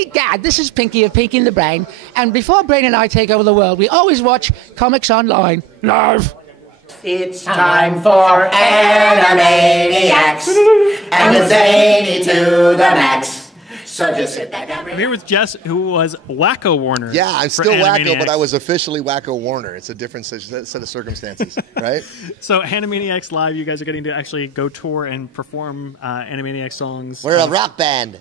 Egad, this is Pinky of Pinky and the Brain, and before Brain and I take over the world, we always watch Comics Online. NARF. It's time for Animaniacs, and the zany to the max. So just sit back down. I'm here with Jess, who was Wakko Warner. Yeah, I'm still Wakko, but I was officially Wakko Warner. It's a different set of circumstances, right? So Animaniacs Live, you guys are getting to actually go tour and perform Animaniacs songs. We're a rock band.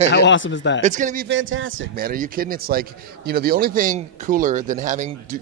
How awesome is that? It's going to be fantastic, man. Are you kidding? It's like, you know, the only thing cooler than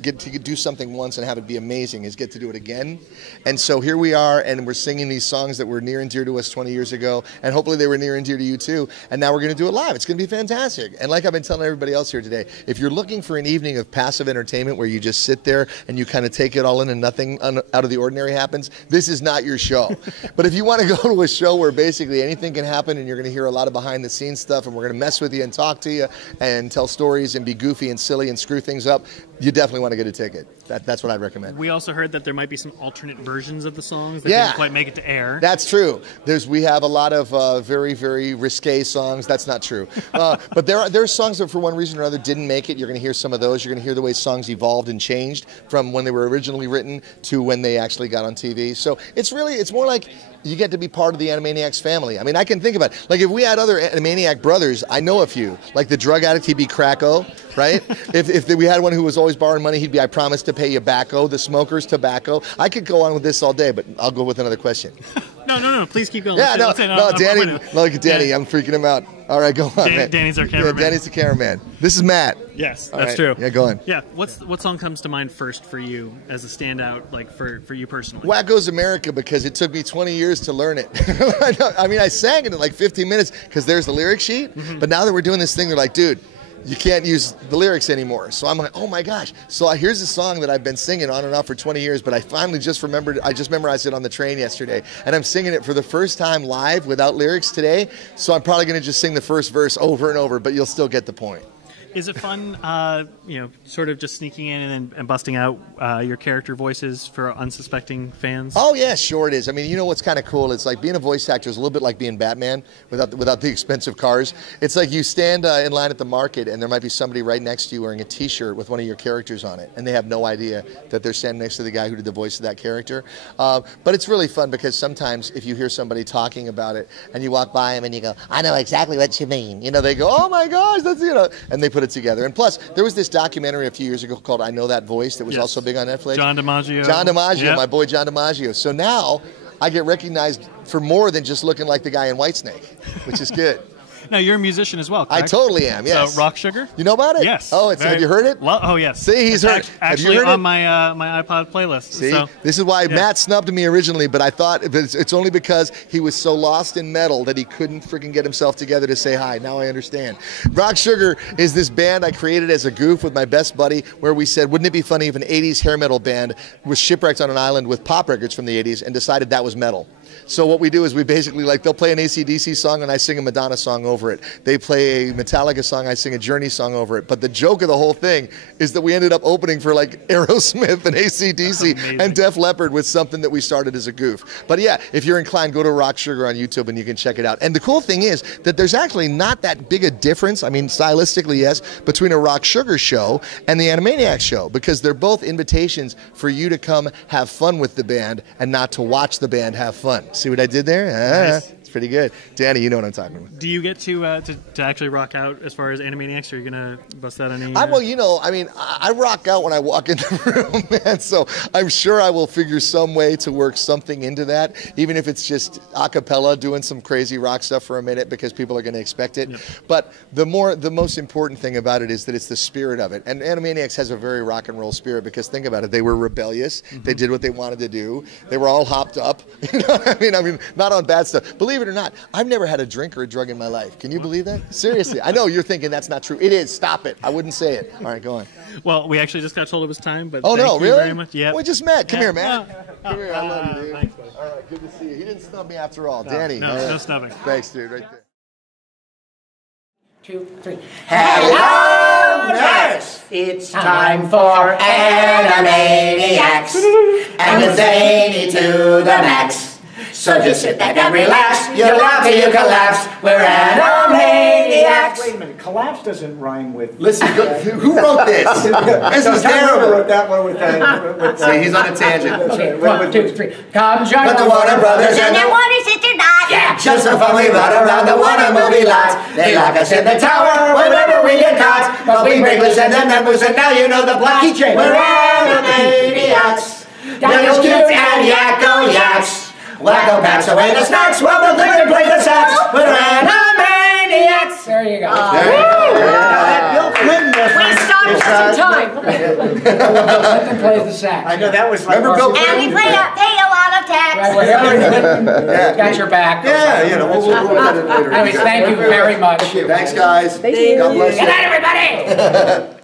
get to do something once and have it be amazing is get to do it again. And so here we are, and we're singing these songs that were near and dear to us 20 years ago, and hopefully they were near and dear to you too. And now we're going to do it live. It's going to be fantastic. And like I've been telling everybody else here today, if you're looking for an evening of passive entertainment where you just sit there and you kind of take it all in and nothing out of the ordinary happens, this is not your show. But if you want to go to a show where basically anything can happen and you're going to hear a lot of behind the scenes stuff and we're going to mess with you and talk to you and tell stories and be goofy and silly and screw things up, you definitely want to get a ticket. That's what I'd recommend. We also heard that there might be some alternate versions of the songs that didn't quite make it to air. That's true. We have a lot of very, very risque songs. That's not true. But there are songs that for one reason or other didn't make it. You're going to hear some of those. You're going to hear the way songs evolved and changed from when they were originally written to when they actually got on TV. So it's more like you get to be part of the Animaniacs family. I mean, I can think about it. Like if we had other Animaniac brothers, I know a few. Like the drug addict, he'd be Cracko, right? if we had one who was always borrowing money, he'd be I promise to pay you backo. The smokers, tobacco. I could go on with this all day, but I'll go with another question. No, please keep going. Yeah, Danny, Danny, I'm freaking him out. All right, go on, man. Danny's our cameraman. Yeah, Danny's the cameraman. This is Matt. Yes, that's true. Yeah, go on. Yeah, what song comes to mind first for you as a standout, like for you personally? Wakko's America, because it took me 20 years to learn it. I mean, I sang it in like 15 minutes because there's the lyric sheet. But now that we're doing this thing, they're like, dude, you can't use the lyrics anymore. So I'm like, oh my gosh. So here's a song that I've been singing on and off for 20 years, but I finally just remembered, I just memorized it on the train yesterday. And I'm singing it for the first time live without lyrics today. So I'm probably gonna just sing the first verse over and over, but you'll still get the point. Is it fun, sort of just sneaking in and busting out your character voices for unsuspecting fans? Oh yeah, sure it is. I mean, you know what's kind of cool? It's like being a voice actor is a little bit like being Batman without the expensive cars. It's like you stand in line at the market and there might be somebody right next to you wearing a T-shirt with one of your characters on it, and they have no idea that they're standing next to the guy who did the voice of that character. But it's really fun because sometimes if you hear somebody talking about it and you walk by them and you go, I know exactly what you mean. You know, they go, oh my gosh, that's, you know, and they put it together. And plus, there was this documentary a few years ago called I Know That Voice that was also big on Netflix. John DiMaggio. John DiMaggio, my boy John DiMaggio. So now I get recognized for more than just looking like the guy in Whitesnake, which is good. Now, you're a musician as well, correct? I totally am, yes. So, Rock Sugar? You know about it? Yes. Oh, have you heard it? Oh, yes. See, he's heard it. Actually, have you heard on it? my iPod playlist. See, so, this is why Matt snubbed me originally, but I thought it's only because he was so lost in metal that he couldn't freaking get himself together to say hi. Now I understand. Rock Sugar is this band I created as a goof with my best buddy, where we said, wouldn't it be funny if an 80s hair metal band was shipwrecked on an island with pop records from the 80s and decided that was metal? So what we do is we basically, like, they'll play an AC/DC song and I sing a Madonna song over it. They play a Metallica song, I sing a Journey song over it. But the joke of the whole thing is that we ended up opening for like Aerosmith and AC/DC and Def Leppard with something that we started as a goof. But yeah, if you're inclined, go to Rock Sugar on YouTube and you can check it out. And the cool thing is that there's actually not that big a difference, I mean stylistically yes, between a Rock Sugar show and the Animaniacs show, because they're both invitations for you to come have fun with the band and not to watch the band have fun. See what I did there? Nice. It's pretty good. Danny, you know what I'm talking about. Do you get to actually rock out as far as Animaniacs? Or are you going to bust that any? Well, you know, I mean, I rock out when I walk in the room, man. So I'm sure I will figure some way to work something into that, even if it's just a cappella doing some crazy rock stuff for a minute because people are going to expect it. Yep. But the most important thing about it is that it's the spirit of it. And Animaniacs has a very rock and roll spirit because think about it. They were rebellious. They did what they wanted to do. They were all hopped up. You know what I mean, not on bad stuff. Believe it or not, I've never had a drink or a drug in my life. Can you believe that? Seriously. I know you're thinking that's not true. It is. Stop it. I wouldn't say it. All right, go on. Well, we actually just got told it was time, but oh, thank no, you really? very much. Yeah. We just met. Come here, man. Come here. I love you, dude. Thanks, buddy. All right, good to see you. He didn't snub me after all. Danny. No snubbing. Thanks, dude. Right there. 2, 3. Hello, nurse! It's time for Animaniacs, and the zany to the max. So just sit back and relax, you'll laugh till you collapse. We're Animaniacs. Animaniacs. Wait a minute, collapse doesn't rhyme with... Listen, who wrote this? This is Tom River terrible. wrote that one with See, he's on a tangent. Okay, 1, 2, 3. Come join But the Warner Brothers And the Warner Sister Dot. Yeah. Just for fun, we run around the Warner movie lots. They lock us in the tower whenever we get caught. But we break loose and the members, and now you know the plot. We're Animaniacs. Daniel's cute and Yakko Yaks. Wakko packs away the snacks while the liquor plays the sax. We're Animaniacs. There you go. Bill Clinton We stopped just in time. Clinton plays the sax. I know, that was like... Remember Bill And we Clinton? pay a lot of tax. Right, well, Hillary Clinton got your back. Yeah, you know, we'll work that in later. Anyways, thank you very much. Thanks, guys. Thank you. God bless Good you. night, everybody.